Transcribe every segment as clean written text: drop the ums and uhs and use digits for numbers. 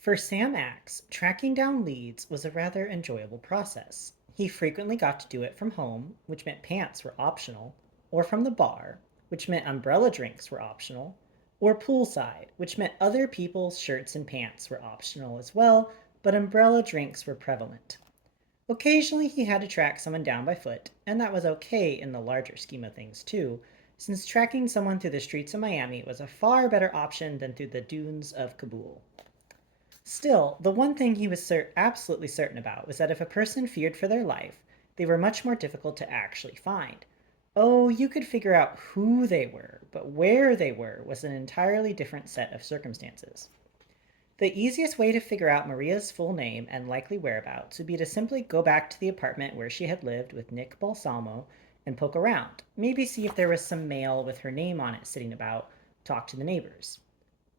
For Sam Axe, tracking down leads was a rather enjoyable process. He frequently got to do it from home, which meant pants were optional, or from the bar, which meant umbrella drinks were optional, or poolside, which meant other people's shirts and pants were optional as well, but umbrella drinks were prevalent. Occasionally he had to track someone down by foot, and that was okay in the larger scheme of things too, since tracking someone through the streets of Miami was a far better option than through the dunes of Kabul. Still, the one thing he was absolutely certain about was that if a person feared for their life, they were much more difficult to actually find. Oh, you could figure out who they were, but where they were was an entirely different set of circumstances. The easiest way to figure out Maria's full name and likely whereabouts would be to simply go back to the apartment where she had lived with Nick Balsamo and poke around, maybe see if there was some mail with her name on it sitting about, talk to the neighbors.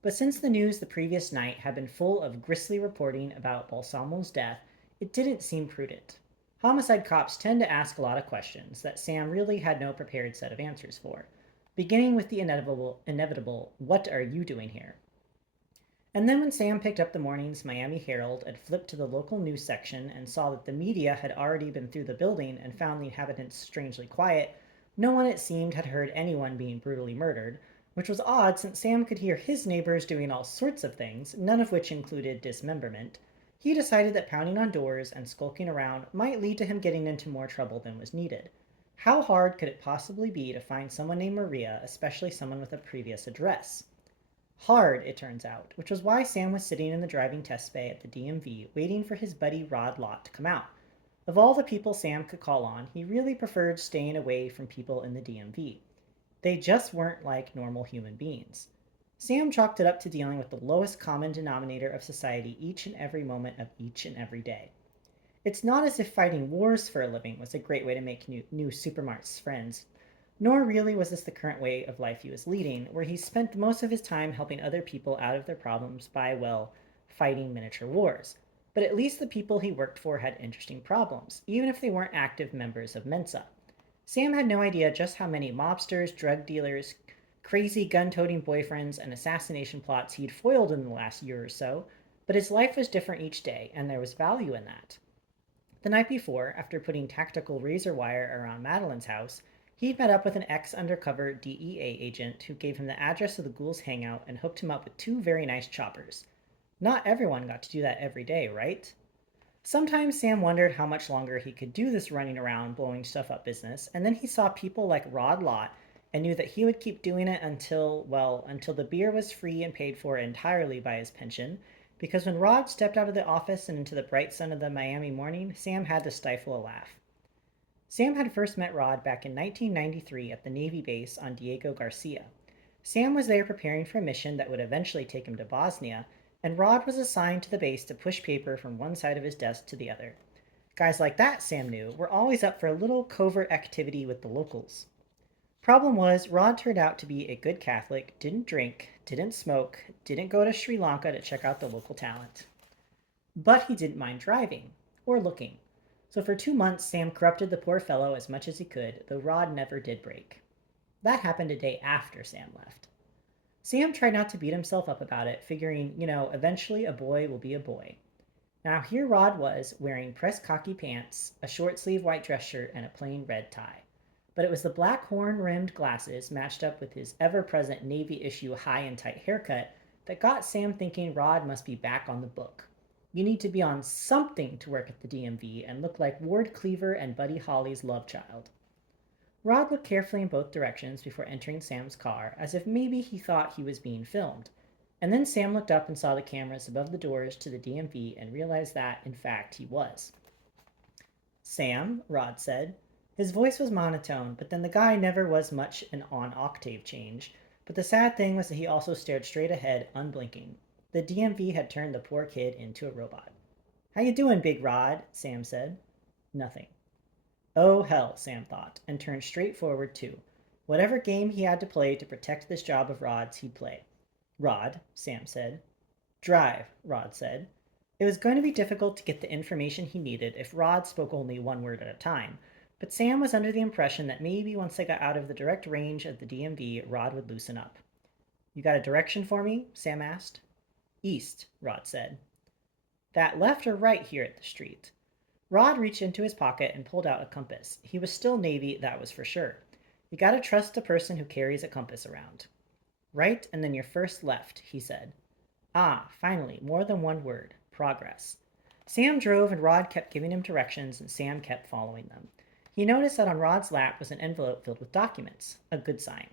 But since the news the previous night had been full of grisly reporting about Balsamo's death, it didn't seem prudent. Homicide cops tend to ask a lot of questions that Sam really had no prepared set of answers for, beginning with the inevitable "What are you doing here?" And then when Sam picked up the morning's Miami Herald and flipped to the local news section and saw that the media had already been through the building and found the inhabitants strangely quiet, no one it seemed had heard anyone being brutally murdered, which was odd since Sam could hear his neighbors doing all sorts of things, none of which included dismemberment. He decided that pounding on doors and skulking around might lead to him getting into more trouble than was needed. How hard could it possibly be to find someone named Maria, especially someone with a previous address? Hard, it turns out, which was why Sam was sitting in the driving test bay at the DMV waiting for his buddy Rod Lott to come out. Of all the people Sam could call on, he really preferred staying away from people in the DMV. They just weren't like normal human beings. Sam chalked it up to dealing with the lowest common denominator of society each and every moment of each and every day. It's not as if fighting wars for a living was a great way to make new Supermart's friends, nor really was this the current way of life he was leading, where he spent most of his time helping other people out of their problems by, well, fighting miniature wars. But at least the people he worked for had interesting problems, even if they weren't active members of Mensa. Sam had no idea just how many mobsters, drug dealers, crazy gun toting boyfriends, and assassination plots he'd foiled in the last year or so, but his life was different each day, and there was value in that. The night before, after putting tactical razor wire around Madeline's house, he'd met up with an ex-undercover DEA agent who gave him the address of the ghouls' hangout and hooked him up with two very nice choppers. Not everyone got to do that every day, right? Sometimes Sam wondered how much longer he could do this running around blowing stuff up business, and then he saw people like Rod Lott and knew that he would keep doing it until, well, until the beer was free and paid for entirely by his pension, because when Rod stepped out of the office and into the bright sun of the Miami morning, Sam had to stifle a laugh. Sam had first met Rod back in 1993 at the Navy base on Diego Garcia. Sam was there preparing for a mission that would eventually take him to Bosnia, and Rod was assigned to the base to push paper from one side of his desk to the other. Guys like that, Sam knew, were always up for a little covert activity with the locals. Problem was, Rod turned out to be a good Catholic, didn't drink, didn't smoke, didn't go to Sri Lanka to check out the local talent. But he didn't mind driving, or looking. So for 2 months, Sam corrupted the poor fellow as much as he could, though Rod never did break. That happened a day after Sam left. Sam tried not to beat himself up about it, figuring, eventually a boy will be a boy. Now here Rod was, wearing pressed khaki pants, a short sleeve white dress shirt, and a plain red tie. But it was the black horn rimmed glasses matched up with his ever present Navy issue high and tight haircut that got Sam thinking Rod must be back on the book. You need to be on something to work at the DMV and look like Ward Cleaver and Buddy Holly's love child. Rod looked carefully in both directions before entering Sam's car, as if maybe he thought he was being filmed. And then Sam looked up and saw the cameras above the doors to the DMV and realized that, in fact, he was. Sam, Rod said. His voice was monotone, but then the guy never was much an on-octave change. But the sad thing was that he also stared straight ahead, unblinking. The DMV had turned the poor kid into a robot. "How you doing, Big Rod?" Sam said. Nothing. Oh, hell, Sam thought, and turned straight forward too. Whatever game he had to play to protect this job of Rod's, he'd play. "Rod," Sam said. "Drive," Rod said. It was going to be difficult to get the information he needed if Rod spoke only one word at a time, but Sam was under the impression that maybe once they got out of the direct range of the DMV, Rod would loosen up. "You got a direction for me?" Sam asked. "East," Rod said. That left or right here at the street? Rod reached into his pocket and pulled out a compass. He was still Navy, that was for sure. You gotta trust the person who carries a compass around. Right and then your first left, he said. Ah, finally, more than one word. Progress. Sam drove and Rod kept giving him directions and Sam kept following them. He noticed that on Rod's lap was an envelope filled with documents, a good sign.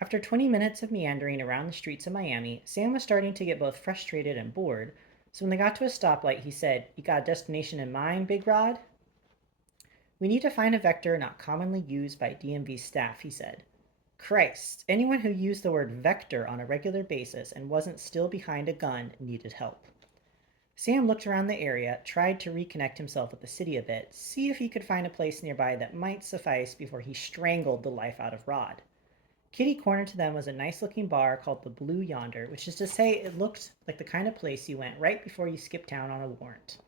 After 20 minutes of meandering around the streets of Miami, Sam was starting to get both frustrated and bored, so when they got to a stoplight, he said, "You got a destination in mind, Big Rod?" "We need to find a vector not commonly used by DMV staff," he said. Christ, anyone who used the word vector on a regular basis and wasn't still behind a gun needed help. Sam looked around the area, tried to reconnect himself with the city a bit, see if he could find a place nearby that might suffice before he strangled the life out of Rod. Kitty corner to them was a nice looking bar called the Blue Yonder, which is to say it looked like the kind of place you went right before you skipped town on a warrant.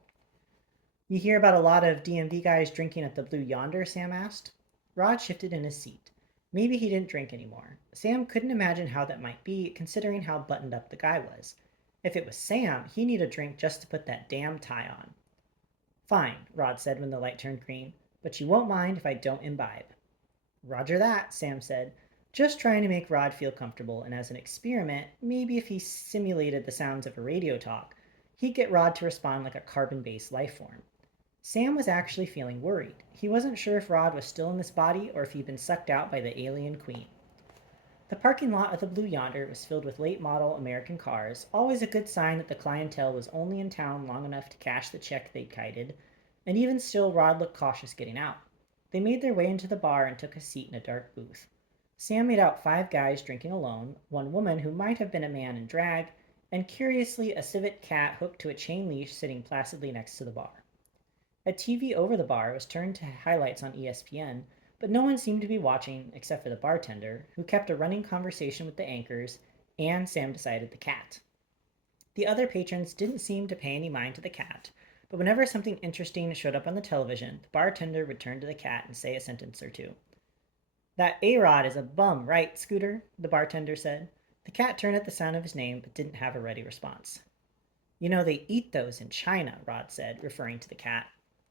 "You hear about a lot of DMV guys drinking at the Blue Yonder?" Sam asked. Rod shifted in his seat. Maybe he didn't drink anymore. Sam couldn't imagine how that might be, considering how buttoned up the guy was. If it was Sam, he'd need a drink just to put that damn tie on. "Fine," Rod said when the light turned green, "but you won't mind if I don't imbibe." "Roger that," Sam said, just trying to make Rod feel comfortable, and as an experiment, maybe if he simulated the sounds of a radio talk, he'd get Rod to respond like a carbon-based life form. Sam was actually feeling worried. He wasn't sure if Rod was still in this body or if he'd been sucked out by the alien queen. The parking lot of the Blue Yonder was filled with late model American cars, always a good sign that the clientele was only in town long enough to cash the check they'd kited, and even still Rod looked cautious getting out. They made their way into the bar and took a seat in a dark booth. Sam made out 5 guys drinking alone, one woman who might have been a man in drag, and curiously a civet cat hooked to a chain leash sitting placidly next to the bar. A TV over the bar was turned to highlights on ESPN, but no one seemed to be watching except for the bartender, who kept a running conversation with the anchors, and Sam decided the cat. The other patrons didn't seem to pay any mind to the cat, but whenever something interesting showed up on the television, the bartender would turn to the cat and say a sentence or two. "That A-Rod is a bum, right, Scooter?" the bartender said. The cat turned at the sound of his name, but didn't have a ready response. "You know they eat those in China," Rod said, referring to the cat.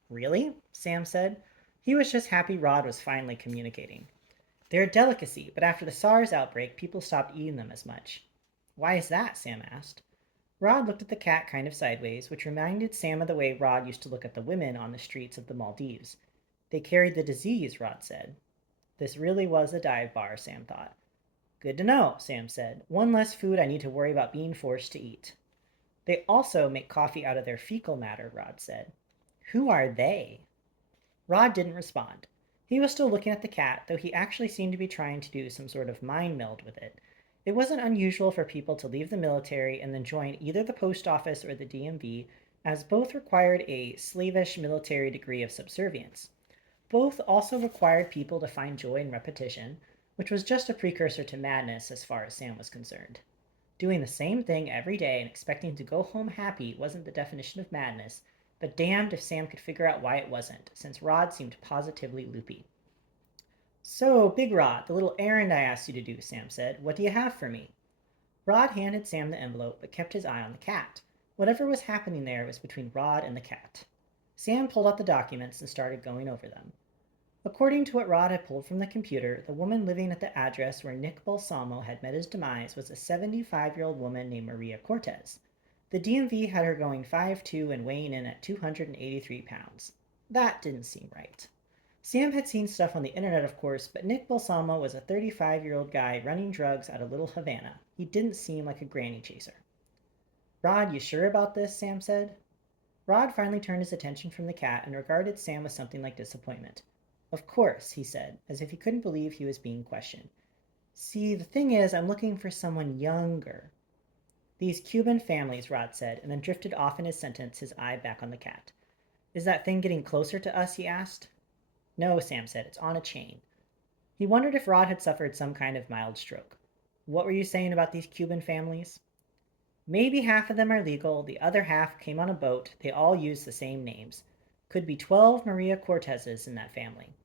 "Really?" Sam said. He was just happy Rod was finally communicating. "They're a delicacy, but after the SARS outbreak, people stopped eating them as much." "Why is that?" Sam asked. Rod looked at the cat kind of sideways, which reminded Sam of the way Rod used to look at the women on the streets of the Maldives. "They carried the disease," Rod said. This really was a dive bar, Sam thought. "Good to know," Sam said. "One less food I need to worry about being forced to eat." "They also make coffee out of their fecal matter," Rod said. "Who are they?" Rod didn't respond. He was still looking at the cat, though he actually seemed to be trying to do some sort of mind meld with it. It wasn't unusual for people to leave the military and then join either the post office or the DMV, as both required a slavish military degree of subservience. Both also required people to find joy in repetition, which was just a precursor to madness as far as Sam was concerned. Doing the same thing every day and expecting to go home happy wasn't the definition of madness, but damned if Sam could figure out why it wasn't, since Rod seemed positively loopy. "So, Big Rod, the little errand I asked you to do," Sam said. "What do you have for me?" Rod handed Sam the envelope, but kept his eye on the cat. Whatever was happening there was between Rod and the cat. Sam pulled out the documents and started going over them. According to what Rod had pulled from the computer, the woman living at the address where Nick Balsamo had met his demise was a 75-year-old woman named Maria Cortez. The DMV had her going 5'2" and weighing in at 283 pounds. That didn't seem right. Sam had seen stuff on the internet, of course, but Nick Balsamo was a 35-year-old guy running drugs out of Little Havana. He didn't seem like a granny chaser. "Rod, you sure about this?" Sam said. Rod finally turned his attention from the cat and regarded Sam with something like disappointment. "Of course," he said, as if he couldn't believe he was being questioned. "See, the thing is, I'm looking for someone younger." "These Cuban families," Rod said, and then drifted off in his sentence, his eye back on the cat. "Is that thing getting closer to us?" he asked. "No," Sam said, "it's on a chain." He wondered if Rod had suffered some kind of mild stroke. "What were you saying about these Cuban families?" "Maybe half of them are legal, the other half came on a boat, they all use the same names. Could be 12 Maria Cortezes in that family."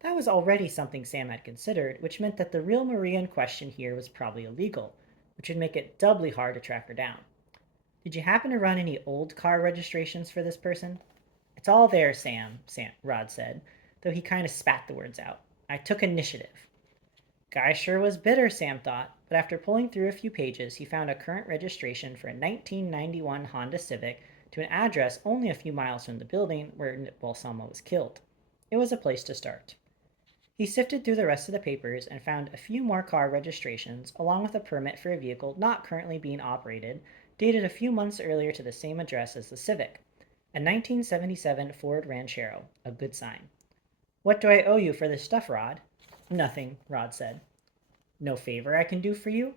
That was already something Sam had considered, which meant that the real Maria in question here was probably illegal, which would make it doubly hard to track her down. Did you happen to run any old car registrations for this person? It's all there, Sam, Rod said, though he kind of spat the words out. I took initiative. Guy sure was bitter, Sam thought, but after pulling through a few pages, he found a current registration for a 1991 Honda Civic to an address only a few miles from the building where Balsamo was killed. It was a place to start. He sifted through the rest of the papers and found a few more car registrations, along with a permit for a vehicle not currently being operated, dated a few months earlier to the same address as the Civic, a 1977 Ford Ranchero, a good sign. What do I owe you for this stuff, Rod? Nothing, Rod said. No favor I can do for you?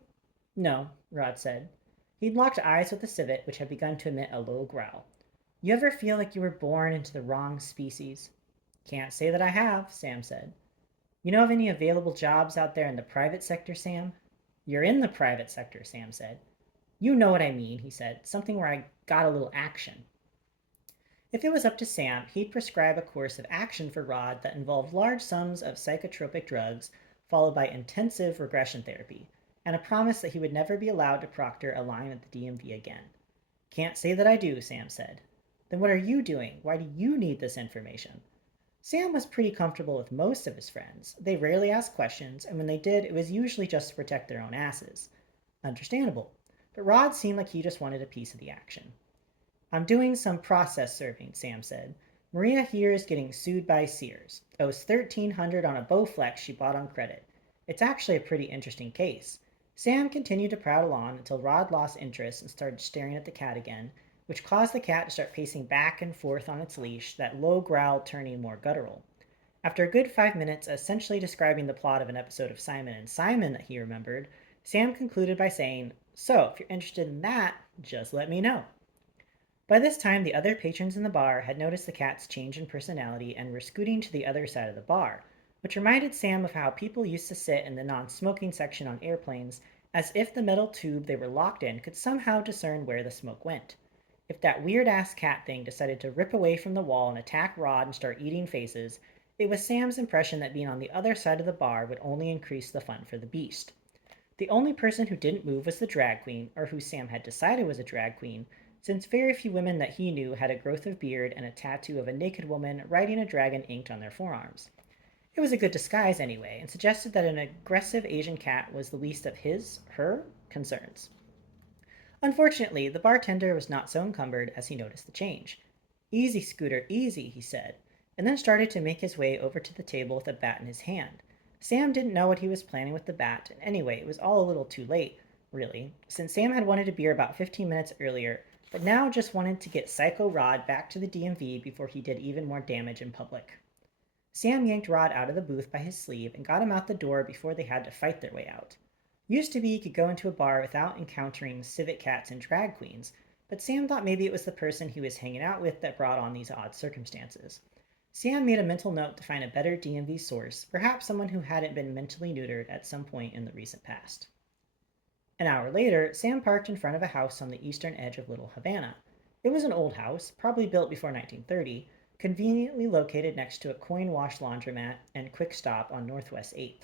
No, Rod said. He'd locked eyes with the civet, which had begun to emit a low growl. You ever feel like you were born into the wrong species? Can't say that I have, Sam said. You know of any available jobs out there in the private sector, Sam? You're in the private sector, Sam said. You know what I mean, he said. Something where I got a little action. If it was up to Sam, he'd prescribe a course of action for Rod that involved large sums of psychotropic drugs, followed by intensive regression therapy, and a promise that he would never be allowed to proctor a line at the DMV again. Can't say that I do, Sam said. Then what are you doing? Why do you need this information? Sam was pretty comfortable with most of his friends. They rarely asked questions, and when they did, it was usually just to protect their own asses. Understandable. But Rod seemed like he just wanted a piece of the action. I'm doing some process serving, Sam said. Maria here is getting sued by Sears. Owes $1,300 on a Bowflex she bought on credit. It's actually a pretty interesting case. Sam continued to prattle on until Rod lost interest and started staring at the cat again, which caused the cat to start pacing back and forth on its leash, that low growl turning more guttural. After a good 5 minutes essentially describing the plot of an episode of Simon and Simon that he remembered, Sam concluded by saying, So, if you're interested in that, just let me know. By this time, the other patrons in the bar had noticed the cat's change in personality and were scooting to the other side of the bar, which reminded Sam of how people used to sit in the non-smoking section on airplanes, as if the metal tube they were locked in could somehow discern where the smoke went. If that weird-ass cat thing decided to rip away from the wall and attack Rod and start eating faces, it was Sam's impression that being on the other side of the bar would only increase the fun for the beast. The only person who didn't move was the drag queen, or who Sam had decided was a drag queen, since very few women that he knew had a growth of beard and a tattoo of a naked woman riding a dragon inked on their forearms. It was a good disguise anyway, and suggested that an aggressive Asian cat was the least of her concerns. Unfortunately, the bartender was not so encumbered as he noticed the change. Easy, Scooter, easy, he said, and then started to make his way over to the table with a bat in his hand. Sam didn't know what he was planning with the bat, and anyway, it was all a little too late, really, since Sam had wanted a beer about 15 minutes earlier, but now just wanted to get Psycho Rod back to the DMV before he did even more damage in public. Sam yanked Rod out of the booth by his sleeve and got him out the door before they had to fight their way out. Used to be he could go into a bar without encountering civet cats and drag queens, but Sam thought maybe it was the person he was hanging out with that brought on these odd circumstances. Sam made a mental note to find a better DMV source, perhaps someone who hadn't been mentally neutered at some point in the recent past. An hour later, Sam parked in front of a house on the eastern edge of Little Havana. It was an old house, probably built before 1930, conveniently located next to a coin wash laundromat and quick stop on Northwest 8th.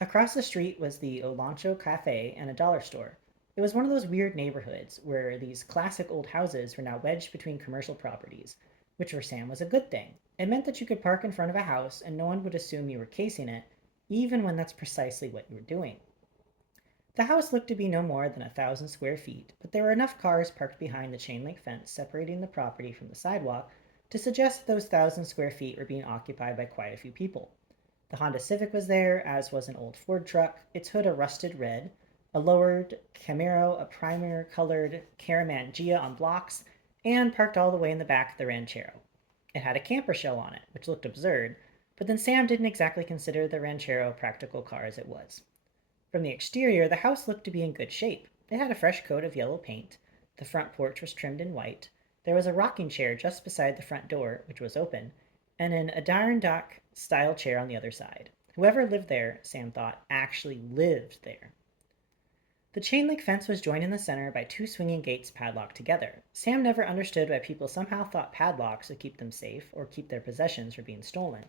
Across the street was the Olancho Cafe and a dollar store. It was one of those weird neighborhoods where these classic old houses were now wedged between commercial properties, which for Sam was a good thing. It meant that you could park in front of a house and no one would assume you were casing it, even when that's precisely what you were doing. The house looked to be no more than 1,000 square feet, but there were enough cars parked behind the chain link fence separating the property from the sidewalk to suggest that those 1,000 square feet were being occupied by quite a few people. The Honda Civic was there, as was an old Ford truck, its hood a rusted red, a lowered Camaro, a primer-colored Caraman Gia on blocks, and parked all the way in the back the Ranchero. It had a camper shell on it, which looked absurd, but then Sam didn't exactly consider the Ranchero a practical car as it was. From the exterior, the house looked to be in good shape. It had a fresh coat of yellow paint, the front porch was trimmed in white, there was a rocking chair just beside the front door, which was open, and an Adirondack style chair on the other side. Whoever lived there, Sam thought, actually lived there. The chain link fence was joined in the center by two swinging gates padlocked together. Sam never understood why people somehow thought padlocks would keep them safe or keep their possessions from being stolen.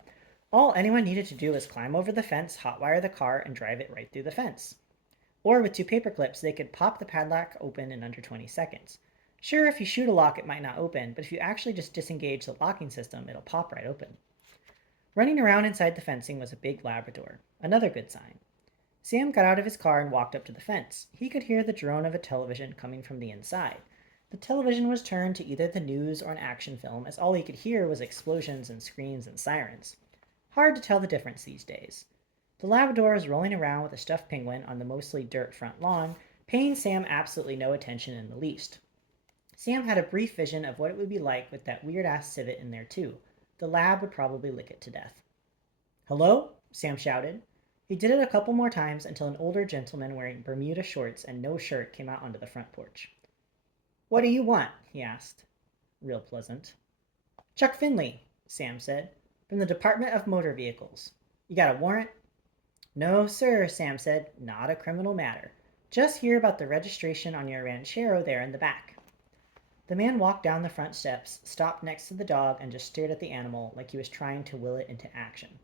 All anyone needed to do was climb over the fence, hotwire the car, and drive it right through the fence. Or with two paper clips, they could pop the padlock open in under 20 seconds. Sure, if you shoot a lock, it might not open, but if you actually just disengage the locking system, it'll pop right open. Running around inside the fencing was a big Labrador, another good sign. Sam got out of his car and walked up to the fence. He could hear the drone of a television coming from the inside. The television was turned to either the news or an action film, as all he could hear was explosions and screams and sirens. Hard to tell the difference these days. The Labrador was rolling around with a stuffed penguin on the mostly dirt front lawn, paying Sam absolutely no attention in the least. Sam had a brief vision of what it would be like with that weird ass civet in there, too. The lab would probably lick it to death. Hello? Sam shouted. He did it a couple more times until an older gentleman wearing Bermuda shorts and no shirt came out onto the front porch. What do you want? He asked. Real pleasant. Chuck Finley, Sam said, from the Department of Motor Vehicles. You got a warrant? No, sir, Sam said. Not a criminal matter. Just hear about the registration on your ranchero there in the back. The man walked down the front steps, stopped next to the dog, and just stared at the animal like he was trying to will it into action.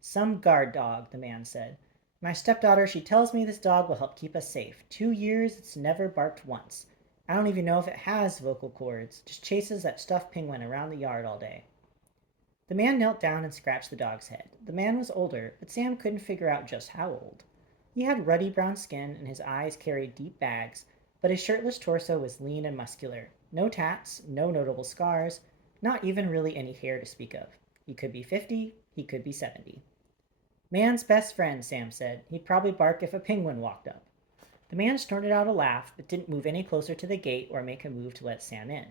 Some guard dog, the man said. My stepdaughter, she tells me this dog will help keep us safe. 2 years, it's never barked once. I don't even know if it has vocal cords, just chases that stuffed penguin around the yard all day. The man knelt down and scratched the dog's head. The man was older, but Sam couldn't figure out just how old. He had ruddy brown skin and his eyes carried deep bags, but his shirtless torso was lean and muscular. No tats, no notable scars, not even really any hair to speak of. He could be 50, he could be 70. Man's best friend, Sam said. He'd probably bark if a penguin walked up. The man snorted out a laugh, but didn't move any closer to the gate or make a move to let Sam in.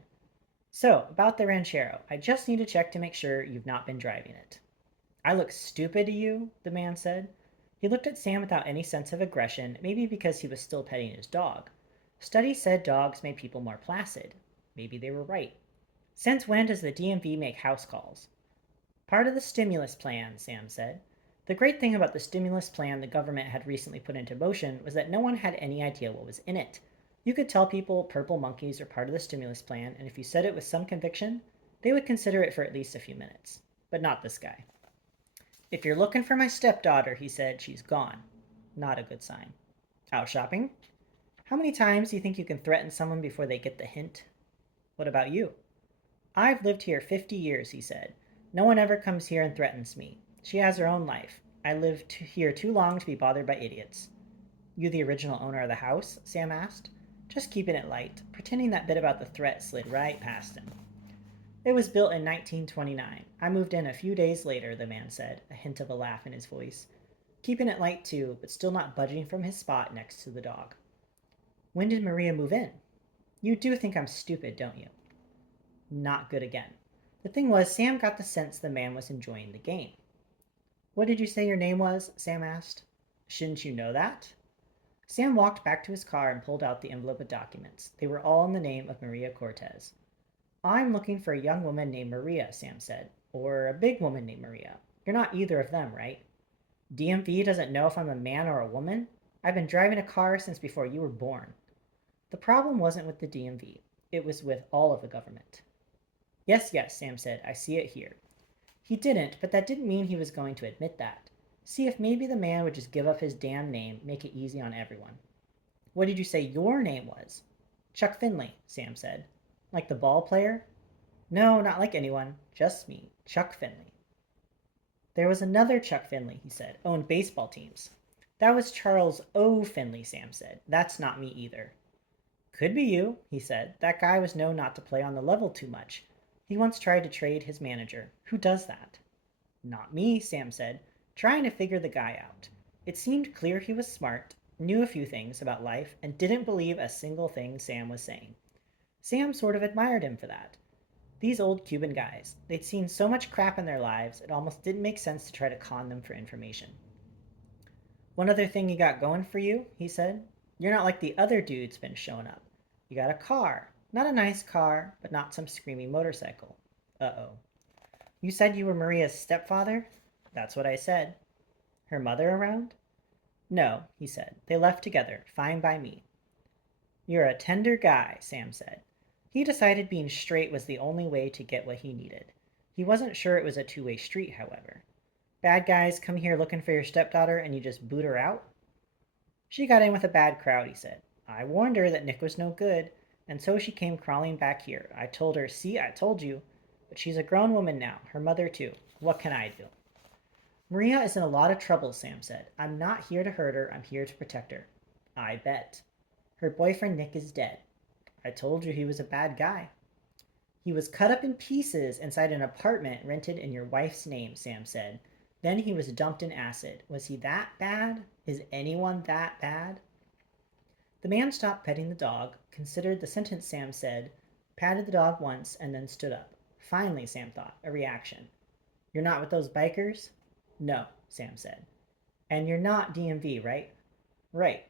So, about the ranchero, I just need to check to make sure you've not been driving it. I look stupid to you? The man said. He looked at Sam without any sense of aggression, maybe because he was still petting his dog. Studies said dogs made people more placid. Maybe they were right. Since when does the DMV make house calls? Part of the stimulus plan, Sam said. The great thing about the stimulus plan the government had recently put into motion was that no one had any idea what was in it. You could tell people purple monkeys are part of the stimulus plan, and if you said it with some conviction, they would consider it for at least a few minutes. But not this guy. If you're looking for my stepdaughter, he said, she's gone. Not a good sign. Out shopping? How many times do you think you can threaten someone before they get the hint? What about you? I've lived here 50 years, he said. No one ever comes here and threatens me. She has her own life. I lived here too long to be bothered by idiots. You the original owner of the house? Sam asked. Just keeping it light, pretending that bit about the threat slid right past him. It was built in 1929. I moved in a few days later, the man said, a hint of a laugh in his voice. Keeping it light too, but still not budging from his spot next to the dog. When did Maria move in? You do think I'm stupid, don't you? Not good again. The thing was, Sam got the sense the man was enjoying the game. What did you say your name was? Sam asked. Shouldn't you know that? Sam walked back to his car and pulled out the envelope of documents. They were all in the name of Maria Cortez. I'm looking for a young woman named Maria, Sam said. Or a big woman named Maria. You're not either of them, right? DMV doesn't know if I'm a man or a woman? I've been driving a car since before you were born. The problem wasn't with the DMV. It was with all of the government. Yes, yes, Sam said. I see it here. He didn't, but that didn't mean he was going to admit that. See if maybe the man would just give up his damn name, make it easy on everyone. What did you say your name was? Chuck Finley, Sam said. Like the ball player? No, not like anyone. Just me, Chuck Finley. There was another Chuck Finley, he said, owned baseball teams. That was Charles O. Finley, Sam said. That's not me either. Could be you, he said. That guy was known not to play on the level too much. He once tried to trade his manager. Who does that? Not me, Sam said, trying to figure the guy out. It seemed clear he was smart, knew a few things about life, and didn't believe a single thing Sam was saying. Sam sort of admired him for that. These old Cuban guys, they'd seen so much crap in their lives, it almost didn't make sense to try to con them for information. One other thing you got going for you, he said. You're not like the other dudes been showing up. You got a car. Not a nice car, but not some screaming motorcycle. Uh-oh. You said you were Maria's stepfather? That's what I said. Her mother around? No, he said. They left together. Fine by me. You're a tender guy, Sam said. He decided being straight was the only way to get what he needed. He wasn't sure it was a two-way street, however. Bad guys come here looking for your stepdaughter and you just boot her out? She got in with a bad crowd, he said. I warned her that Nick was no good. And so she came crawling back here. I told her, see, I told you. But she's a grown woman now, her mother too. What can I do? Maria is in a lot of trouble, Sam said. I'm not here to hurt her, I'm here to protect her. I bet. Her boyfriend Nick is dead. I told you he was a bad guy. He was cut up in pieces inside an apartment rented in your wife's name, Sam said. Then he was dumped in acid. Was he that bad? Is anyone that bad? The man stopped petting the dog, considered the sentence Sam said, patted the dog once, and then stood up. Finally, Sam thought, a reaction. You're not with those bikers? No, Sam said. And you're not DMV, right? Right.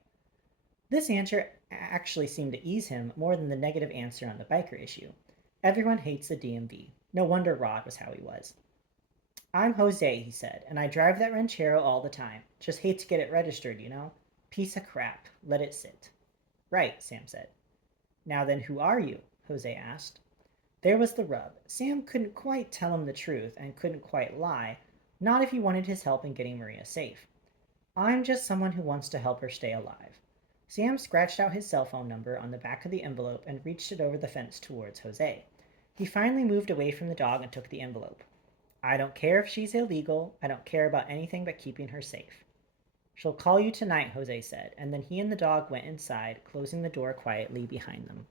This answer actually seemed to ease him more than the negative answer on the biker issue. Everyone hates the DMV. No wonder Rod was how he was. I'm Jose, he said, and I drive that ranchero all the time. Just hate to get it registered, you know? Piece of crap. Let it sit. Right, Sam said. Now then, who are you? Jose asked. There was the rub. Sam couldn't quite tell him the truth and couldn't quite lie, not if he wanted his help in getting Maria safe. I'm just someone who wants to help her stay alive. Sam scratched out his cell phone number on the back of the envelope and reached it over the fence towards Jose. He finally moved away from the dog and took the envelope. I don't care if she's illegal. I don't care about anything but keeping her safe. She'll call you tonight, Jose said, and then he and the dog went inside, closing the door quietly behind them.